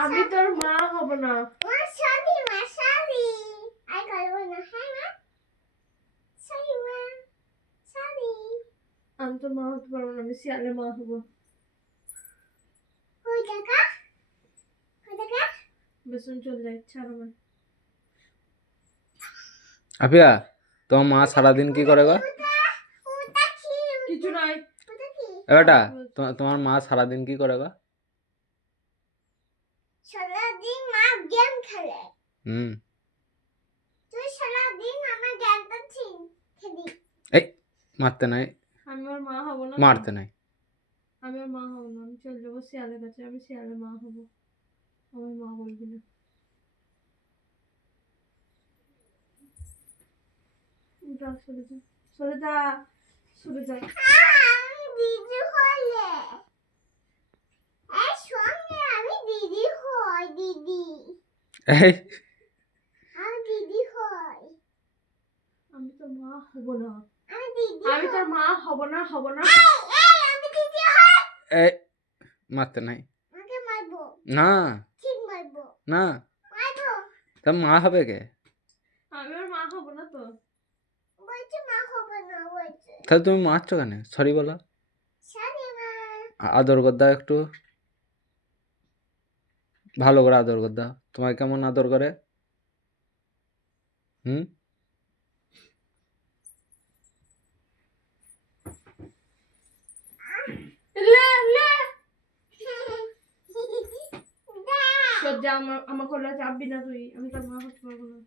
আমি তোর মা হব না। মা সরি আই করব না হ্যাঁ মা সরি মা সরি আমি তোর মা হতে পারবো না, আমি শিয়ালের মা হব। কই টাকা বেসন চলে যায়, ছাড় আমার। আফিয়া, তোমার মা সারাদিন কি করে গো? কিছু নাই। এবারটা তোমার মা সারাদিন কি করে গো? সারাদিন মা গেম খেলে। হুম। তুই সারাদিন আমার গেমটা খেলি। এই মারতে নাই। আমি ওর মা হব না। মারতে নাই। আমি ওর মা হব না, আমি চলে যাবো শিয়ালের কাছে, আমি শিয়ালের মা হব। আমার মা বলবি না। যা, সরে যা, সরে যা, সরে যা। দিদি হলে এই সঙ্গে আমি দিদি হই দিদি এই আমি দিদি হই আমি তোর মা হব না। আমি দিদি আমি তোর মা হব না, হব না। আমি দিদি হই এই মারতে নাই। আমাকে মারবো না ঠিক মারবো না, মারবো তোর মা হবে কে? আমি ওর মা হব না তো। বলছে মা হবে না বলছে তাহলে তুমি মারছো কেন? সরি বলো। সরি মা আদর কর দাও একটু, ভালো করে আদর কর দাও। তোমায় কেমন আদর করে? হুম। লে লে সজ্জা, আমার কোলে চাপবি না তুই, আমি তোর মা হতে পারবো না।